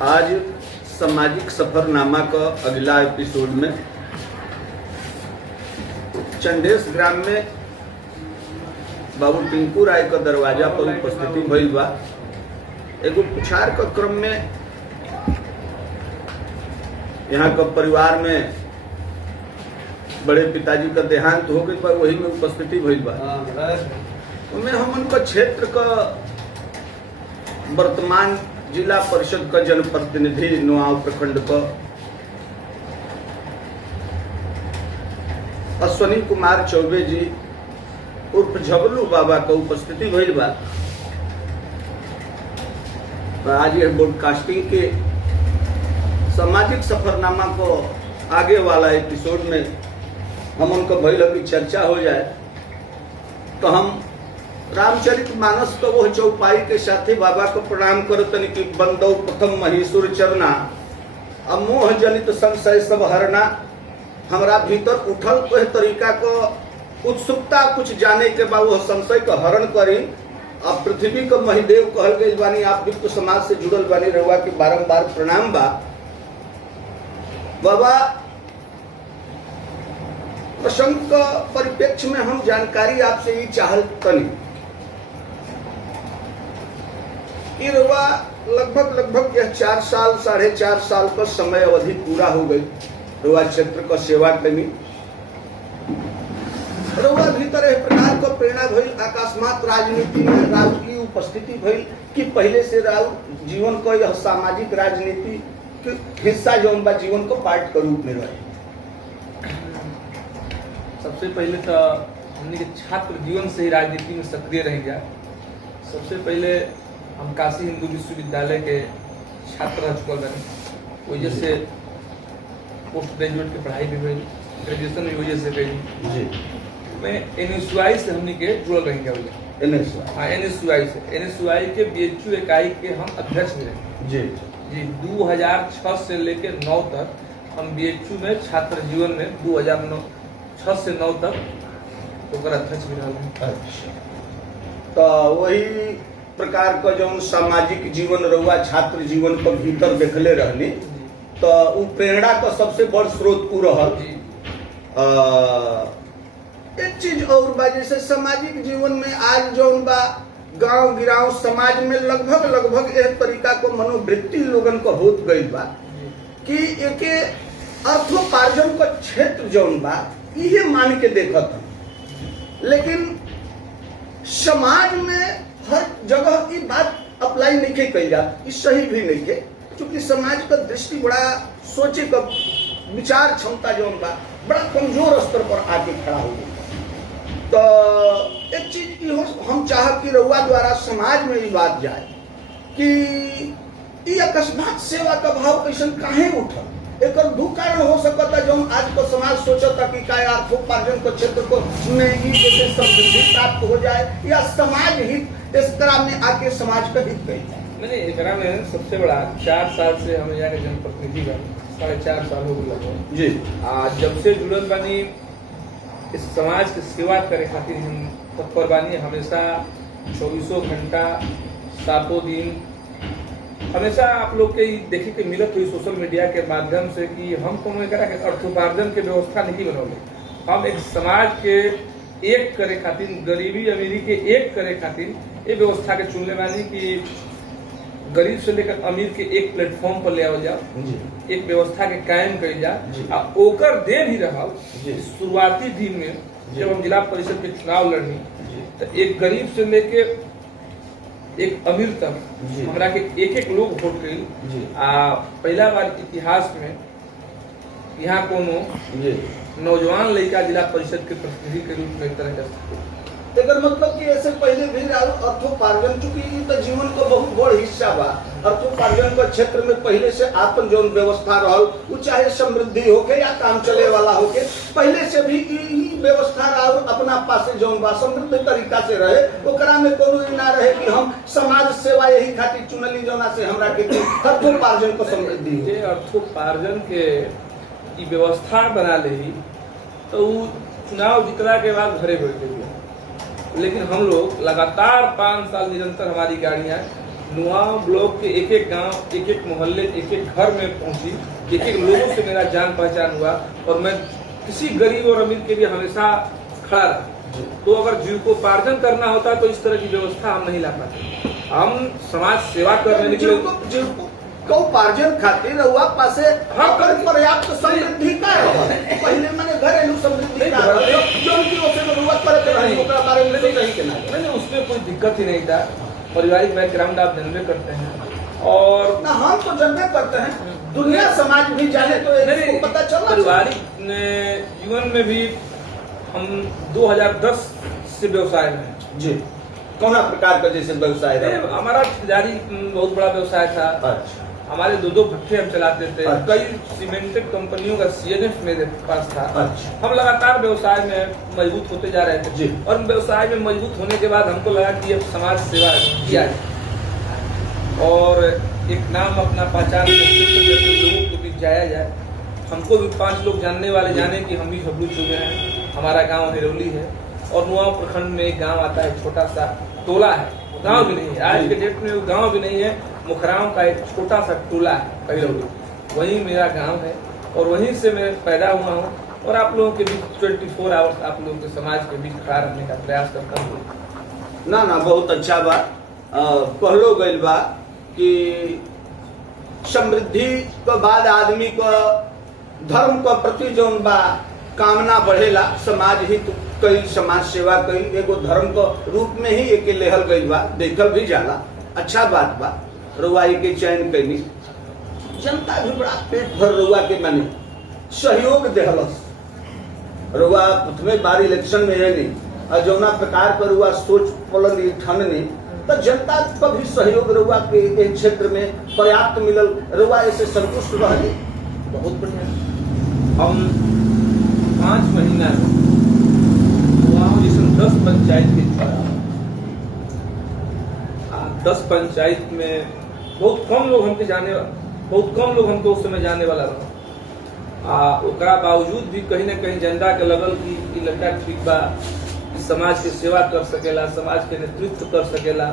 आज सामाजिक सफरनामा का अगला एपिसोड में चंडेस ग्राम में बाबू टिंकू राय का दरवाजा पर उपस्थिति भइल बा। एगो पुछार का क्रम में यहाँ का परिवार में बड़े पिताजी का देहांत हो गई बा, वही में उपस्थिति भइल बा। उनमें हम उनका क्षेत्र का वर्तमान जिला परिषद का जनप्रतिनिधि नुआव प्रखंड का अश्वनी कुमार चौबे जी उर्फ झबलू बाबा का उपस्थिति भइल बा। आज ये ब्रॉडकास्टिंग के सामाजिक सफरनामा को आगे वाला एपिसोड में हम उनका भइल की चर्चा हो जाए तो हम रामचरितमानस को वो चौपाई के साथे बाबा को प्रणाम करतन कि बंदौ प्रथम महीसुर चरना अमोह जनित संशय सब हरना। हमरा भीतर उठल वह तरीका को उत्सुकता कुछ जाने के बाद वह संशय का हरण करी। अब पृथ्वी को महिदेव कहल गई बानी, आप वित्त समाज से जुड़ल बानी, रहुआ के बारंबार प्रणाम बा। बाबा प्रसंग का परिप्रेक्ष्य में हम जानकारी आपसे ये चाहल तनी कि रहुआ लगभग यह 4 साल 4.5 साल का समय अवधि पूरा हो गई। रहुआ क्षेत्र का सेवा करी, रहुआ भीतर एक प्रकार का प्रेरणा भइल, अकस्मात राजनीति में राउत की उपस्थिति भइल कि पहले से राउत जीवन का यह सामाजिक राजनीति के हिस्सा जौन बा जीवन को पार्ट के रूप में रहे। सबसे पहले तो हमने के छात्र जीवन से ही राजनीति में सक्रिय रह गया। सबसे पहले हम काशी हिंदू विश्वविद्यालय के छात्र रह चुकल बने, वजह से पोस्ट ग्रेजुएट की पढ़ाई भी हुई, ग्रेजुएशन भी वजह से करी जी। मैं NSUI से हमने के जुड़ल रह गया NSUI से NSUI के BHU इकाई के हम अध्यक्ष भी रहे जी। 2006 से लेकर 9 तक हम BHU में छात्र जीवन में 2006 से 9 तक ओकर अध्यक्ष भी रहे। तो वही प्रकार का जो सामाजिक जीवन रहुआ छात्र जीवन के भीतर देखले रहनी, तो वो प्रेरणा का सबसे बड़ स्रोत उ रहल। एक चीज और बा, जैसे सामाजिक जीवन में आज जो बा गांव गिराव समाज में लगभग एक तरीका को मनोवृत्ति लोगन को होत गई बा कि एक अर्थोपार्जन का क्षेत्र जौन बा ये मान के देखत हम, लेकिन समाज में हर जगह ये बात अप्लाई नहीं कही जाती, ये सही भी नहीं है, क्योंकि समाज का दृष्टि बड़ा सोचे का विचार क्षमता जो बड़ा कमजोर स्तर पर आके खड़ा हो गई। तो एक चीज हम चाहत कि रउआ द्वारा समाज में ये बात जाए कि ये अकस्मात सेवा का भाव कैसन काहे उठल, एक दू कारण हो सकता जो आज को समाज सोचता कि क्या अर्थोपार्जन के क्षेत्र को में ही जैसे समृद्धि प्राप्त हो जाए या समाज हित इस तरह में आके समाज का हित कही जाए। मैंने एकरा में सबसे बड़ा 4 साल से हम यहाँ के जनप्रतिनिधि बा, 4.5 साल हो गए जी। जब से जुड़ल बानी इस समाज की सेवा करे खातिर हम तत्पर बानी। हमेशा 24 घंटा 7 दिन हमेशा आप लोग के देखे के मिलत हुई सोशल मीडिया के माध्यम से कि हम कोनो एकरा के अर्थोपार्जन के व्यवस्था नहीं बनौले। हम एक समाज के एक करे खातिर, गरीबी अमीरी के एक करे खातिर ये व्यवस्था के चुनले बानी कि गरीब से लेकर अमीर के एक प्लेटफॉर्म पर ले आओ जाओ, एक व्यवस्था के कायम करी जाओ। ओकर दे भी रहा शुरुआती दिन में जब हम जिला परिषद के चुनाव लड़नी तो एक गरीब से लेके एक अमीर तक हमरा के एक लोग वोट करी। पहला बार इतिहास में यहाँ कोनो नौजवान लड़का जिला परिषद के प्रतिनिधि के रूप में एक तरह का एकर मतलब कि ऐसे पहले भी अर्थोपार्जन, चूंकि तो जीवन को बहुत बड़ हिस्सा बा, अर्थोपार्जन के क्षेत्र में पहले से आपन जो व्यवस्था रहल, वो चाहे समृद्धि होके या काम चले वाला होके, पहले से भी व्यवस्था रहल अपना पास जौन बा समृद्ध तरीका से रहे। ओकरा में कोनो ना रहे कि हम समाज सेवा यही खातिर चुनली जोना से हमरा के अर्थोपार्जन को समृद्धि हो। अर्थोपार्जन के व्यवस्था बना ले तो चुनाव जीतला के बाद घरे बैठ गए, लेकिन हम लोग लगातार 5 साल निरंतर हमारी गाड़ियां नुआव ब्लॉक के एक एक गांव, एक एक मोहल्ले, एक एक घर में पहुंची, एक एक लोगों से मेरा जान पहचान हुआ और मैं किसी गरीब और अमीर के लिए हमेशा खड़ा रहा। तो अगर जीविकोपार्जन करना होता तो इस तरह की व्यवस्था हम नहीं ला पाते। हम समाज सेवा करने के लिए उपार्जन खातिर रहुआ पासे हाँ, अगर पर्याप्त समृद्धि का है पहले मैंने घरेलू समृद्धि का जो उनकी ओर से जरूरत पड़े तो नहीं ओकरा बारे में तो नहीं कहना है। नहीं, उसमें कोई दिक्कत ही नहीं था। पारिवारिक बैकग्राउंड आप जानबे करते हैं और ना हम तो जानबे करते हैं, दुनिया समाज भी जाने तो इसको पता चला। पारिवारिक जीवन में भी हम 2010 से व्यवसाय में हैं। जी, कौन प्रकार का जैसे व्यवसाय नहीं, हमारा ठेकेदारी बहुत बड़ा व्यवसाय था। अच्छा, हमारे 2 भट्ठे हम चलाते थे। अच्छा। कई सीमेंटेड कंपनियों का सीएनएफ मेरे पास था। अच्छा। हम लगातार व्यवसाय में मजबूत होते जा रहे थे जी। और व्यवसाय में मजबूत होने के बाद हमको लगा कि अब समाज सेवा किया जाए और एक नाम अपना पहचान लोगों के बीच जाया जाए। हमको भी 5 लोग जानने वाले जाने कि हम भी झबलू चुके हैं। हमारा गांव हिरौली है और नुआव प्रखंड में एक गांव आता है, छोटा सा टोला है, गांव भी नहीं है आज के डेट में, वो गांव भी नहीं है, मुखराम का एक छोटा सा टोला है हिरौली, वही मेरा गांव है और वहीं से मैं पैदा हुआ हूँ और आप लोगों के बीच 24 आवर्स आप लोगों के समाज के बीच खड़ा रहने का प्रयास करता हूँ। ना बहुत अच्छा बात कहलो गइल बा कि समृद्धि के बाद आदमी को धर्म के प्रति जौन बा कामना बढ़ेला, समाज हित कई समाज सेवा कई एगो धर्म के रूप में ही एक लेहल गई बा, देखल भी जाला, अच्छा बात बा। रुआई के चयन कैनी, जनता भी बड़ा पेट भर रुआ के माने सहयोग देहलस। रुआ प्रथमे बार इलेक्शन में है नहीं और जौना प्रकार पर रुआ सोच पलल ठन नहीं तो जनता का भी सहयोग रुआ के क्षेत्र में पर्याप्त मिलल, रुआ ऐसे संतुष्ट रही। बहुत बढ़िया। हम 5 महीना में 10 पंचायत के 10 पंचायत में बहुत कम लोग हमको उस समय जाने वाला रहा। ओकरा बावजूद भी कहीं ना कहीं जनता के लगल कि लड़का ठीक बा, समाज के सेवा कर सकेला, समाज के नेतृत्व कर सकेला,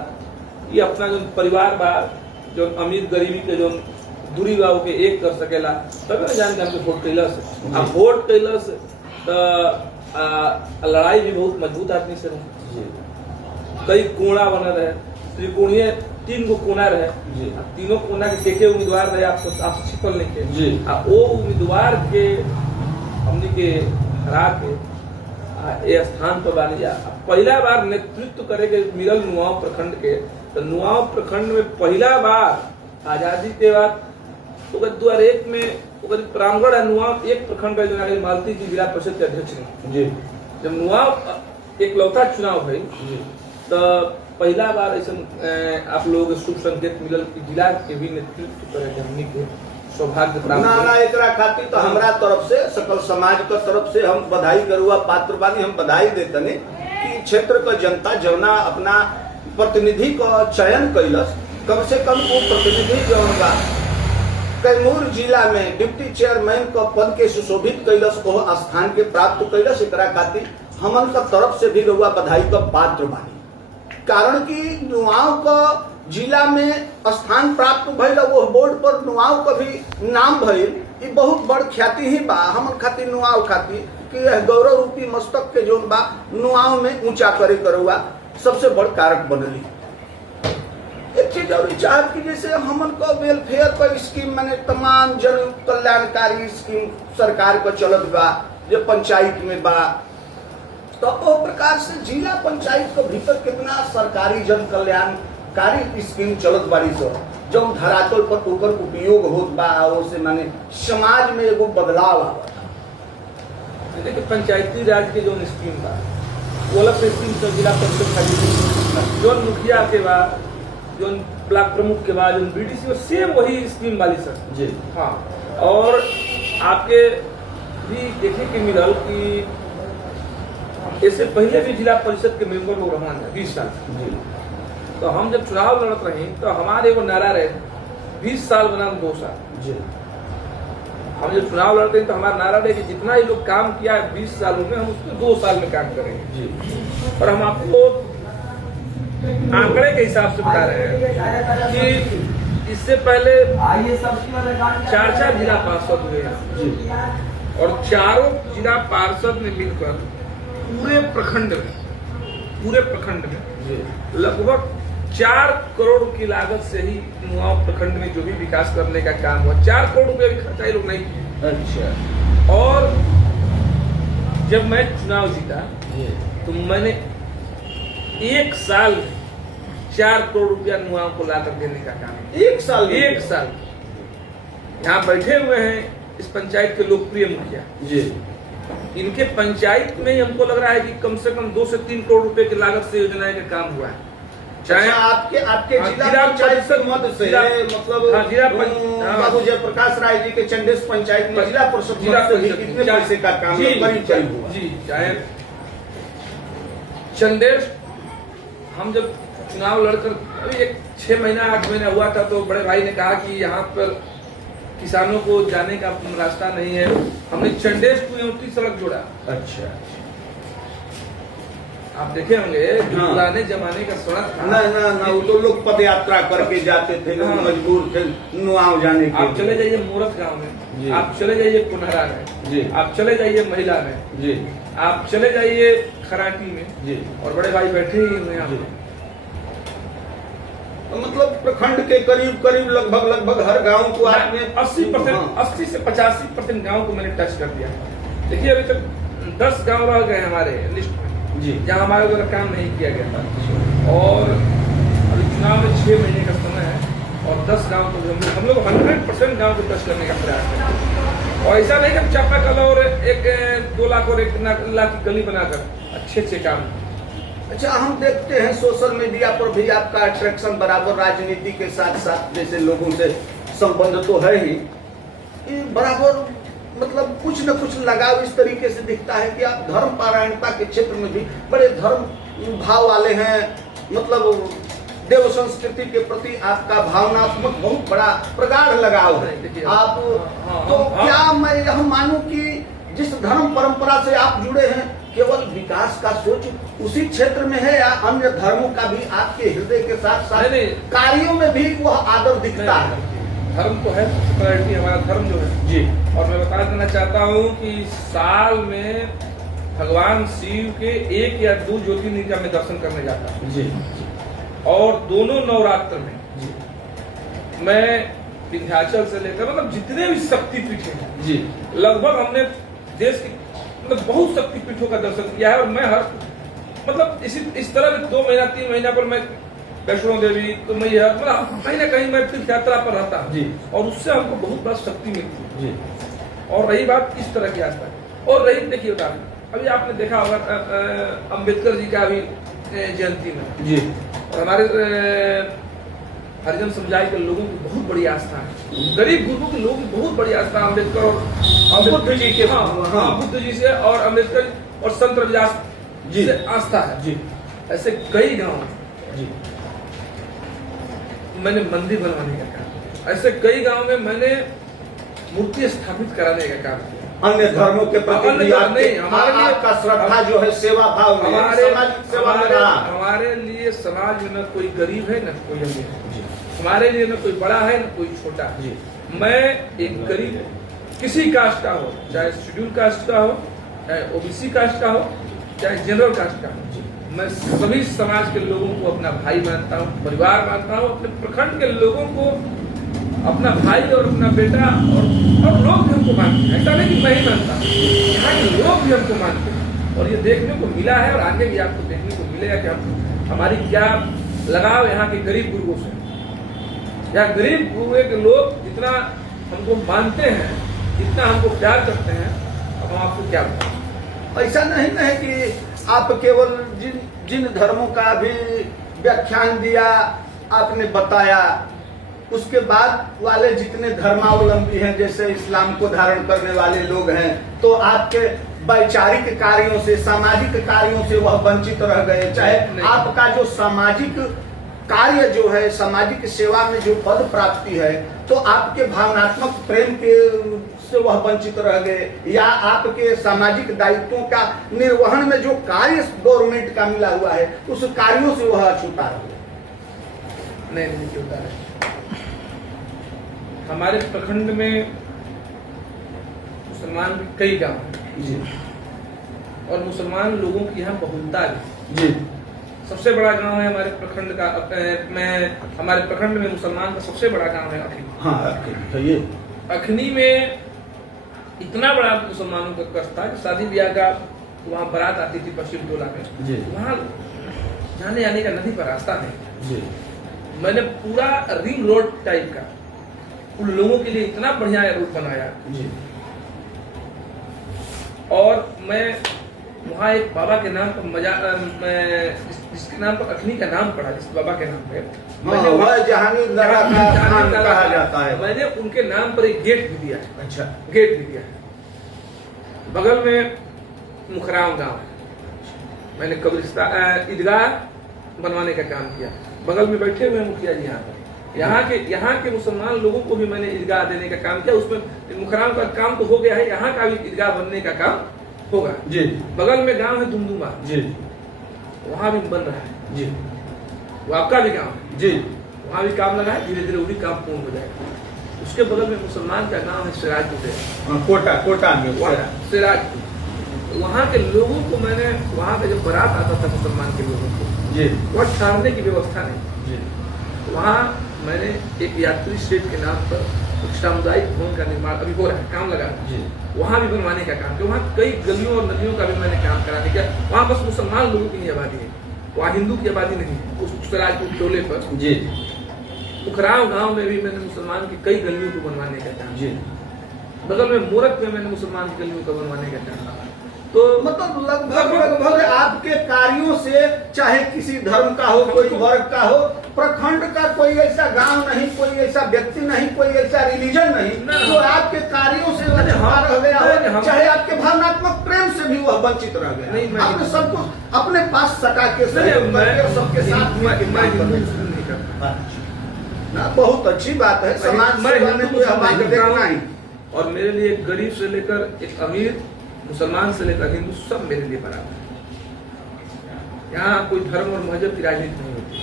ये अपना जो परिवार बा, जो अमीर गरीबी के जो दूरी बा के एक कर सकेला, तब जान के हमको वोट कैलस। अब वोट कैलस तो लड़ाई भी बहुत मजबूत आदमी से रहे, कई कोना बना रहे, त्रिकोणीय 3 गो कोना रहे, तीनों कोना के उम्मीदवार रहे आप छिपल नहीं के, वो उम्मीदवार के हमने के हरा के ये स्थान पर बानी जा। पहला बार नेतृत्व करे के मिलल नुआव प्रखंड के, तो नुआव प्रखंड में पहला बार आजादी के बाद 2001 में प्रांगण नुआव एक प्रखंड है, मालती जी जिला परिषद के अध्यक्ष ने। जब नुआव एक लौता चुनाव हुई तो पहला बार ऐसा आप लोगों के शुभ संकेत मिलल कि जिला के भी नेतृत्व करे हमनी के सौभाग्य प्राप्त। ना एकरा खातिर तो हमरा तरफ से सकल समाज के तरफ से हम बधाई करुआ पात्र बानी। हम बधाई देतने कि क्षेत्र का जनता जौना अपना प्रतिनिधि का चयन कैलस, कम से कम वो प्रतिनिधि जौन बा कैमूर जिला में डिप्टी चेयरमैन का पद के सुशोभित कैलस, वो स्थान के प्राप्त कैलस। एकरा खातिर हमन का तरफ से भी रहुआ बधाई का पात्र बानी। कारण कि नुआव का जिला में स्थान प्राप्त भइल, वो बोर्ड पर नुआव का भी नाम भइल, ये बहुत बड़ ख्याति ही बा हमन खातिर, नुआव खातिर कि यह गौरव रूपी मस्तक के जोन बा नुआव में ऊंचा करे करुआ सबसे बड़ कारक बनली। एक चीज और चाहत कि जैसे हमन का वेलफेयर का स्कीम माने तमाम जन कल्याणकारी स्कीम सरकार का चलत बा, जो पंचायत में बा, तो वो प्रकार से जिला पंचायत के भीतर कितना सरकारी जन कल्याणकारी स्कीम चलत बाड़ी सो जो धरातल पर ऊपर उपयोग होत बा, से माने समाज में एगो बदलाव आवता। देखिए पंचायती राज के जो स्कीम बा वो अलग से स्कीम तो जिला परिषद खाली जो मुखिया के बाद जो ब्लॉक प्रमुख के बाद जो बीडीसी सेम वही स्कीम वाली सर जी। हाँ, और आपके भी देखने के मिलल कि इससे पहले भी जिला परिषद के मेंबर लोग रहमान है 20 साल। तो हम जब चुनाव लड़त रहे तो हमारे वो नारा रहे 20 साल बनाम 2 साल। जी। हम जब चुनाव लड़ते हैं तो हमारा नारा रहे कि जितना ये लोग काम किया है 20 सालों में हम उसको 2 साल में काम करेंगे। जी। और हम आपको आंकड़े के हिसाब से बता रहे हैं कि इससे पहले 4 जिला पार्षद हुए हैं और चारों जिला पार्षद ने मिलकर पूरे प्रखंड में लगभग 4 करोड़ की लागत से ही नुआव प्रखंड में जो भी विकास करने का काम हुआ, 4 करोड़ रुपए भी खर्चा ये लोग नहीं किए। अच्छा। और जब मैं चुनाव जीता तो मैंने 1 साल में 4 करोड़ रुपया नुआव को लाकर देने का काम। 1 साल में? 1 साल। यहाँ बैठे हुए हैं इस पंचायत के लोकप्रिय मुखिया जी। इनके पंचायत में ही हमको लग रहा है कि कम से कम 2 से 3 करोड़ रुपए की लागत से योजनाएं का काम हुआ है। चाहे आपके जिला पंचायत से मद से मतलब बाबू जयप्रकाश राय जी के चंडेस पंचायत में जिला परिषद से भी कितने पैसे का काम करीब हुआ? जी, चाहे चंदेश, हम जब चुनाव लड़कर अभी 6 महीना 8 महीना हुआ था तो बड़े भाई ने कहा कि यहाँ पर किसानों को जाने का रास्ता नहीं है, हमने चंडेश को सड़क जोड़ा। अच्छा। आप देखे होंगे पुराने जमाने का सड़क था। ना वो तो लोग पद यात्रा करके जाते थे, लोग मजबूर थे नुआव जाने के। आप चले जाइए मूरत गांव में, आप चले जाइए कुनहरा में, आप चले जाइए महिला में, आप चले जाइए खराटी में, और बड़े भाई बैठे ही हुए यहाँ। मतलब प्रखंड के करीब लगभग हर गांव को आपने 80 से 85% गांव को मैंने टच कर दिया। देखिए अभी तक 10 गांव रह गए हमारे लिस्ट में जहाँ हमारे द्वारा काम नहीं किया गया था, और अभी चुनाव में 6 महीने का समय है और 10 गांव को हम लोग 100% गांव को टच करने का प्रयास करते। और ऐसा नहीं कि चापा कल और 1-2 लाख और 1 लाख की गली बनाकर अच्छे काम। अच्छा, हम देखते हैं सोशल मीडिया पर भी आपका अट्रैक्शन बराबर राजनीति के साथ साथ जैसे लोगों से संबंध तो है ही, बराबर मतलब कुछ न कुछ लगाव इस तरीके से दिखता है कि आप धर्म पारायणता के क्षेत्र में भी बड़े धर्म भाव वाले हैं। मतलब देव संस्कृति के प्रति आपका भावनात्मक बहुत बड़ा प्रगाढ़ लगाव है। आप तो क्या मैं यह मानूं कि जिस धर्म परंपरा से आप जुड़े हैं केवल विकास का सोच उसी क्षेत्र में है या अन्य धर्मों का भी आपके हृदय के साथ साथ कार्यों में भी वह आदर दिखता है? धर्म तो है, प्रायोरिटी हमारा धर्म जो है जी। और मैं बता देना चाहता हूँ कि साल में भगवान शिव के 1 या 2 ज्योतिर्लिंग का मैं दर्शन करने जाता हूँ जी। और दोनों नवरात्र में जी मैं विंध्याचल से लेकर मतलब जितने भी शक्तिपीठ हैं जी, लगभग हमने देश के मतलब बहुत शक्तिपीठों का दर्शन किया है। और मैं हर मतलब इस तरह 2 महीना 3 महीना पर मैं वैष्णो देवी तो मैं कहीं ना कहीं मैं तीर्थ यात्रा पर रहता हूँ और उससे हमको बहुत बड़ा शक्ति मिलती है जी। और रही बात इस तरह की आस्था, और रही देखिए उदाहरण, अभी आपने देखा होगा अम्बेडकर जी का अभी जयंती में जी, और हमारे हरिजन समुदाय के लोगों की बहुत बड़ी आस्था है, गरीब गुरुओं के लोगों की बहुत बड़ी आस्था अम्बेडकर और बुद्ध जी के बुद्ध जी से और अम्बेडकर और संत रविदास जी से आस्था है जी। ऐसे कई गाँव जी मैंने मंदिर बनवाने का काम, ऐसे कई गांव में मैंने मूर्ति स्थापित कराने का काम किया। अन्य धर्मों के प्रति आपका श्रद्धा जो है सेवा भाव में, हमारे लिए समाज में न कोई गरीब है न कोई अमीर है, हमारे लिए न कोई बड़ा है न कोई छोटा है। मैं एक गरीब किसी कास्ट का हो, चाहे शेड्यूल कास्ट का हो, चाहे ओबीसी कास्ट का हो, चाहे जनरल कास्ट का हो, मैं सभी समाज के लोगों को अपना भाई मानता हूँ, परिवार मानता हूँ, अपने प्रखंड के लोगों को अपना भाई और अपना बेटा, और लोग भी हमको मानते हैं। ऐसा नहीं कि मैं ही मानता, यहाँ के लोग भी हमको मानते हैं। और ये देखने को मिला है और आगे भी आपको देखने को मिलेगा कि हमारी क्या लगाव यहाँ के गरीब गुरुओं से। यहाँ गरीब गुरुओं के लोग जितना हमको मानते हैं, जितना हमको प्यार करते हैं, अब हम आपको क्या बताएं। ऐसा नहीं है कि आप केवल जिन धर्मों का भी व्याख्यान दिया आपने बताया, उसके बाद वाले जितने धर्मावलंबी हैं जैसे इस्लाम को धारण करने वाले लोग हैं, तो आपके वैचारिक कार्यों से सामाजिक कार्यों से वह वंचित रह गए। चाहे आपका जो सामाजिक कार्य जो है, सामाजिक सेवा में जो पद प्राप्ति है, तो आपके भावनात्मक प्रेम के से वह वंचित रह गए, या आपके सामाजिक दायित्वों का निर्वहन में जो कार्य गवर्नमेंट का मिला हुआ है उस कार्यों से वह अछूता रह गए? नहीं होता है। हमारे प्रखंड में मुसलमान भी कई गांव हैं जी, और मुसलमान लोगों की यहाँ बहुलता है जी। सबसे बड़ा गांव है हमारे प्रखंड का, हमारे प्रखंड में मुसलमान का सबसे बड़ा गांव है अखनी। हाँ, तो ये अखनी में इतना बड़ा मुसलमानों का कष्ट था कि शादी ब्याह का वहाँ बारात आती थी पश्चिम टोला में जी, वहाँ जाने आने का नदी पर रास्ता है। जी, मैंने पूरा रिंग रोड टाइप का उन लोगों के लिए इतना बढ़िया रूट बनाया, जी। और मैं वहाँ एक बाबा के नाम पर जिसके नाम पर अखनी का नाम पड़ा, जिस बाबा के नाम पे हाँ, वह जहांगीर दादा का स्थान कहा जाता है। मैंने उनके नाम पर एक गेट भी दिया है। अच्छा, गेट भी दिया है। बगल में मुखराम गांव है, मैंने कब्रिस्तान ईदगाह बनवाने का काम किया। बगल में बैठे हुए मुखिया जी यहाँ के मुसलमान लोगों को भी मैंने ईदगाह देने का काम किया। उसमें मुखराम का काम तो हो गया है, यहाँ का भी ईदगाह बनने का काम होगा जी। बगल में गांव है दुमदुमा जी, वहाँ भी बन रहा है जी, वो आपका भी गांव है जी, वहाँ भी काम लगा है, धीरे धीरे वो भी काम पूर्ण हो जाएगा। उसके बगल में मुसलमान का गांव है सिराजपुर है, कोटा में सिराजपुर। वहाँ के लोगों को मैंने वहाँ का जब बारात आता था मुसलमान के लोगों को जी, वहाँ ठहरने की व्यवस्था नहीं। जी, वहाँ मैंने एक यात्री शेड के नाम पर एक सामुदायिक भवन का निर्माण अभी हो रहा है, काम लगा है। जी, वहाँ भी बनवाने का काम किया। वहाँ कई गलियों और नदियों का भी मैंने काम कराने किया। वहाँ बस मुसलमान लोगों की ही आबादी है, वहाँ हिंदू की आबादी नहीं है। उस सिराजपुर टोले पर जी, मुखराव गांव में भी मैंने मुसलमान की कई गलियों को बनवाने का काम। जी। बगल में मोरक में मैंने मुसलमान की गलियों को बनवाने का काम। तो मतलब लगभग आपके कार्यों से, चाहे किसी धर्म का हो, कोई वर्ग का हो, प्रखंड का कोई ऐसा गांव नहीं, कोई ऐसा व्यक्ति नहीं, कोई ऐसा रिलीजन नहीं जो आपके कार्यों से अछूता रह गया हो, चाहे आपके भावनात्मक प्रेम से भी वह वंचित रह गया। आपने सबको अपने पास सटा के सबके साथ ना, बहुत अच्छी बात है। समाज सेवा में कोई हमारे देखना ही। और मेरे लिए गरीब से लेकर एक अमीर, मुसलमान से लेकर हिंदू, सब मेरे लिए बराबर है। यहाँ कोई धर्म और मजहब की राजनीति नहीं होती।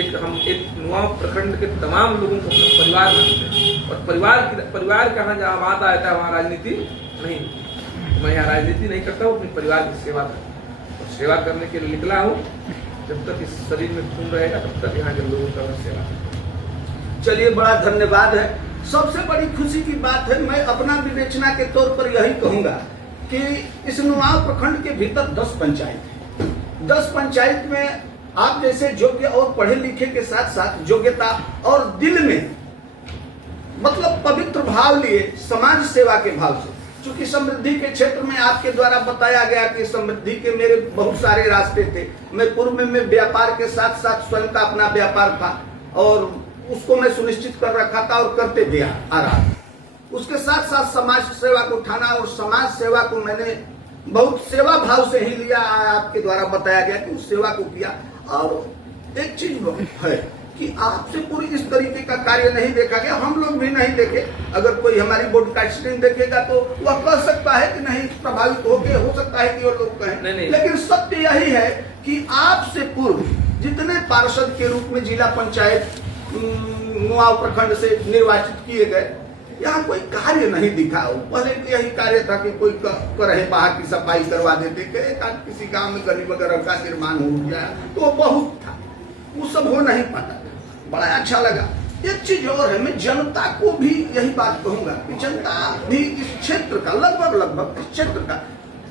एक नुआव प्रखंड के तमाम लोगों को अपना परिवार मानते हैं, और परिवार कहाँ जहाँ बात आता है वहाँ राजनीति नहीं होती। मैं यहाँ राजनीति नहीं करता हूँ, अपने परिवार की सेवा करता हूँ, और सेवा करने के लिए निकला हूँ। जब तक इस शरीर में खून रहेगा तब तक यहाँ के लोगों का मैं सेवा करता हूँ। चलिए, बड़ा धन्यवाद है। सबसे बड़ी खुशी की बात है, मैं अपना विवेचना के तौर पर यही कहूंगा कि इस नुआव प्रखंड के भीतर 10 पंचायत है। 10 पंचायत में आप जैसे योग्य और पढ़े लिखे के साथ साथ योग्यता और दिल में मतलब पवित्र भाव लिए, समाज सेवा के भाव से, चूंकि समृद्धि के क्षेत्र में आपके द्वारा बताया गया कि समृद्धि के मेरे बहुत सारे रास्ते थे। मैं पूर्व में व्यापार के साथ साथ स्वयं का अपना व्यापार था और उसको मैं सुनिश्चित कर रखा था और करते भी आ रहा था। उसके साथ साथ समाज सेवा को उठाना, और समाज सेवा को मैंने बहुत सेवा भाव से ही लिया। आपके द्वारा बताया गया कि उस सेवा को किया। और एक चीज है कि आपसे पूरी इस तरीके का कार्य नहीं देखा गया, हम लोग भी नहीं देखे। अगर कोई हमारी ब्रॉडकास्टिंग देखेगा तो वह कह सकता है कि नहीं प्रभावित हो गए, हो सकता है कि और लोग कहें, लेकिन सत्य यही है कि आपसे पूर्व जितने पार्षद के रूप में जिला पंचायत नुआव प्रखंड से निर्वाचित किए गए, यहाँ कोई कार्य नहीं दिखा। पहले तो यही कार्य था कि कोई करे बाहर की सफाई करवा देते, किसी गांव में गली वगैरह का निर्माण हो गया, तो वो बहुत था, वो सब हो नहीं पाता। बड़ा अच्छा लगा। एक चीज और है, मैं जनता को भी यही बात कहूंगा कि जनता भी इस क्षेत्र का लगभग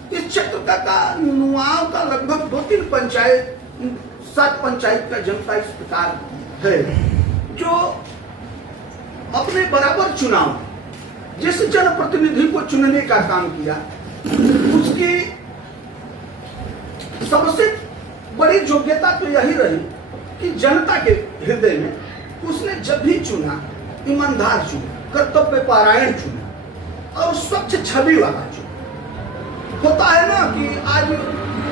इस क्षेत्र का नुआव का लगभग 2-3 पंचायत, 7 पंचायत का जनता इस प्रकार है जो अपने बराबर चुनाव, जिस जनप्रतिनिधि को चुनने का काम किया, उसकी सबसे बड़ी योग्यता तो यही रही कि जनता के हृदय में उसने जब भी चुना, ईमानदार चुना, कर्तव्य परायण चुना और स्वच्छ छवि वाला चुना। होता है ना कि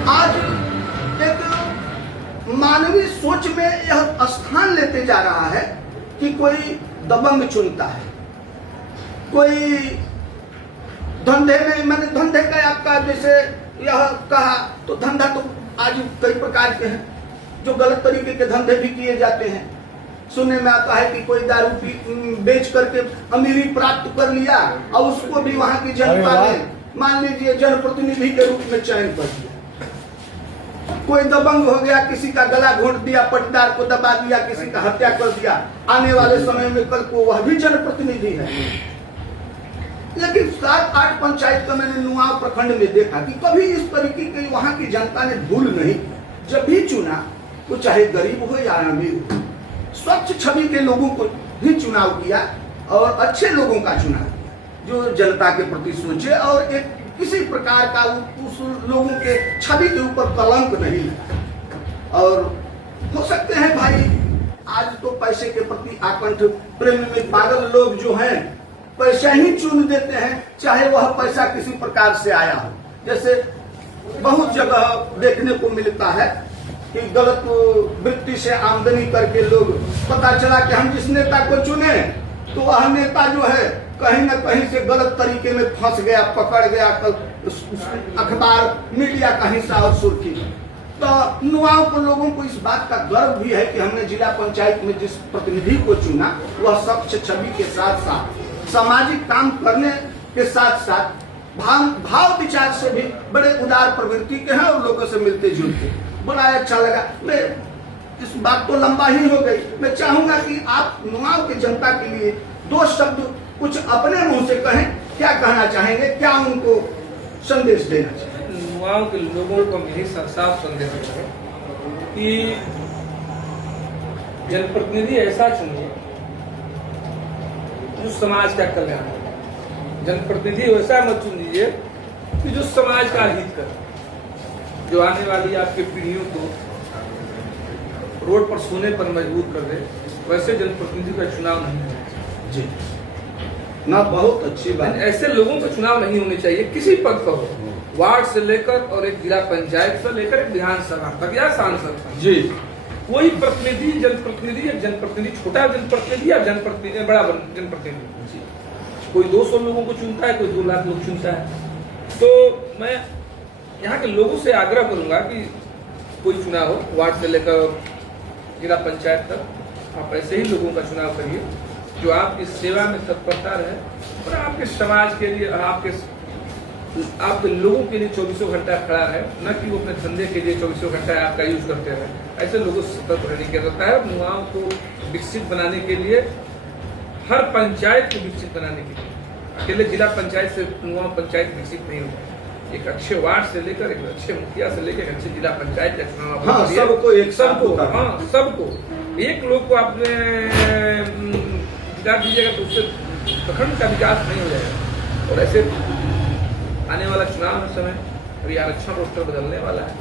आज एक मानवीय सोच में यह स्थान लेते जा रहा है कि कोई दबंग चुनता है, कोई धंधे में, मैंने धंधे का आपका जैसे यह कहा, तो धंधा तो आज कई प्रकार के हैं, जो गलत तरीके के धंधे भी किए जाते हैं। सुनने में आता है कि कोई दारू पी बेच करके अमीरी प्राप्त कर लिया और उसको भी वहां की जनता ने मान लीजिए जनप्रतिनिधि के रूप में चयन कर दिया। कोई दबंग हो गया, किसी का गला घोंट दिया, पटदार को दबा दिया, किसी का हत्या कर दिया, आने वाले समय में कल को वह भी जनप्रतिनिधि है। लेकिन 7-8 पंचायत का मैंने नुआव प्रखंड में देखा कि कभी इस तरीके की वहां की जनता ने भूल नहीं, जब भी चुना वो चाहे गरीब हो या अमीर हो, स्वच्छ छवि के लोगों को भी चुनाव किया और अच्छे लोगों का चुनाव किया जो जनता के प्रति सोचे और एक किसी प्रकार का उस लोगों के छवि के ऊपर कलंक नहीं लगा। और हो सकते हैं भाई आज तो पैसे के प्रति आकंठ प्रेम में पागल लोग जो हैं पैसा ही चुन देते हैं, चाहे वह पैसा किसी प्रकार से आया हो। जैसे बहुत जगह देखने को मिलता है कि गलत वृत्ति से आमदनी करके लोग, पता चला कि हम जिस नेता को चुने तो वह नेता जो है कहीं न कहीं से गलत तरीके में फंस गया, पकड़ गया, अखबार मीडिया का हिस्सा और सुर्खी। तो नुआव को लोगों को इस बात का गर्व भी है कि हमने जिला पंचायत में जिस प्रतिनिधि को चुना वह स्वच्छ छवि के साथ साथ सामाजिक काम करने के साथ साथ भाव विचार से भी बड़े उदार प्रवृत्ति के हैं और लोगों से मिलते जुलते। बड़ा अच्छा लगा। मैं इस बात तो लंबा ही हो गई, मैं चाहूंगा कि आप नुआव की जनता के लिए 2 शब्द कुछ अपने मुंह से कहें, क्या कहना चाहेंगे, क्या उनको संदेश देना चाहेंगे? नुआव के लोगों को यही साफ संदेश है कि जनप्रतिनिधि ऐसा चुनिए जो समाज का कल्याण करे। जनप्रतिनिधि वैसा मत चुन लीजिए कि जो समाज का हित करे, जो आने वाली आपकी पीढ़ियों को रोड पर सोने पर मजबूर कर दे। वैसे जनप्रतिनिधि का चुनाव नहीं होना चाहिए जी ना, बहुत अच्छी बात। ऐसे लोगों का चुनाव नहीं होने चाहिए किसी पद पर हो, वार्ड से लेकर और एक जिला पंचायत से लेकर एक विधानसभा तक या सांसद तक जी। कोई प्रतिनिधि, जनप्रतिनिधि या जनप्रतिनिधि, छोटा जनप्रतिनिधि या जनप्रतिनिधि, बड़ा जनप्रतिनिधि, कोई 200 लोगों को चुनता है, कोई 2 लाख लोग चुनता है। तो मैं यहाँ के लोगों से आग्रह करूंगा कि कोई चुनाव हो, वार्ड से लेकर जिला पंचायत तक, आप ऐसे ही लोगों का चुनाव करिए जो आपकी सेवा में तत्परता रहे और आपके समाज के लिए, आपके लोगों के लिए 24 घंटा खड़ा है, न कि वो अपने धंधे के लिए 24 घंटा आपका यूज करते रहे। ऐसे लोगों से सतर्क रहने की जरूरत है। नुआव को विकसित बनाने के लिए, हर पंचायत को विकसित बनाने के लिए, अकेले जिला पंचायत से नुआव पंचायत विकसित नहीं होता। एक अच्छे वार्ड से लेकर, एक अच्छे मुखिया से लेकर, एक अच्छे जिला पंचायत का चुनाव, हाँ, सबको एक लोग को आपने विकास दीजिएगा तो उससे प्रखंड का विकास नहीं हो जाएगा। और ऐसे आने वाला चुनाव में समय, अभी आरक्षण रोस्टर बदलने वाला है,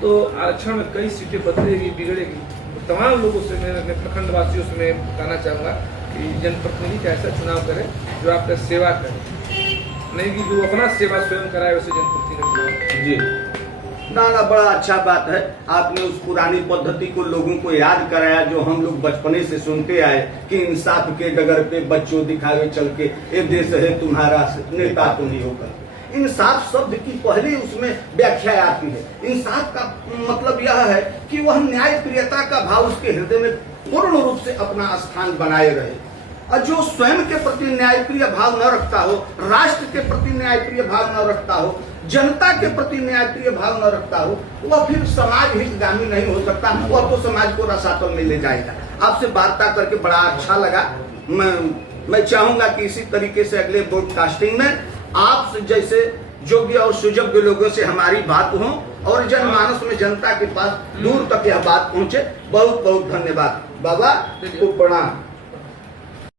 तो आरक्षण में कई सीटें बदलेगी, बिगड़ेगी। तो तमाम लोगों से मैं प्रखंड वासियों से मैं कहना चाहूँगा कि जनप्रतिनिधि का ऐसा चुनाव करें जो आपका सेवा करे, नहीं कि जो अपना सेवा स्वयं कराए वैसे जनप्रतिनिधि जी। ना, बड़ा अच्छा बात है, आपने उस पुरानी पद्धति को लोगों को याद कराया जो हम लोग बचपने से सुनते आए कि इंसाफ के डगर पे बच्चों दिखावे चल के, ये देश है तुम्हारा, नेता तुम ही होकर। इंसाफ शब्द की पहली उसमें व्याख्या आती है। इंसाफ का मतलब यह है कि वह न्याय प्रियता का भाव उसके हृदय में पूर्ण रूप से अपना स्थान बनाए रहे, और जो स्वयं के प्रति न्यायप्रिय भाव न रखता हो, राष्ट्र के प्रति न्यायप्रिय भाव न रखता हो, जनता के प्रति न्यायप्रिय भाव न रखता हो, वह फिर समाज हितगामी नहीं हो सकता, वह तो समाज को रसातल में ले जाएगा। आपसे वार्ता करके बड़ा अच्छा लगा। मैं चाहूंगा कि इसी तरीके से अगले ब्रॉडकास्टिंग में आप जैसे योग्य और सुयोग्य लोगों से हमारी बात हो और जनमानस में, जनता के पास दूर तक यह बात पहुंचे। बहुत बहुत धन्यवाद बाबा को प्रणाम।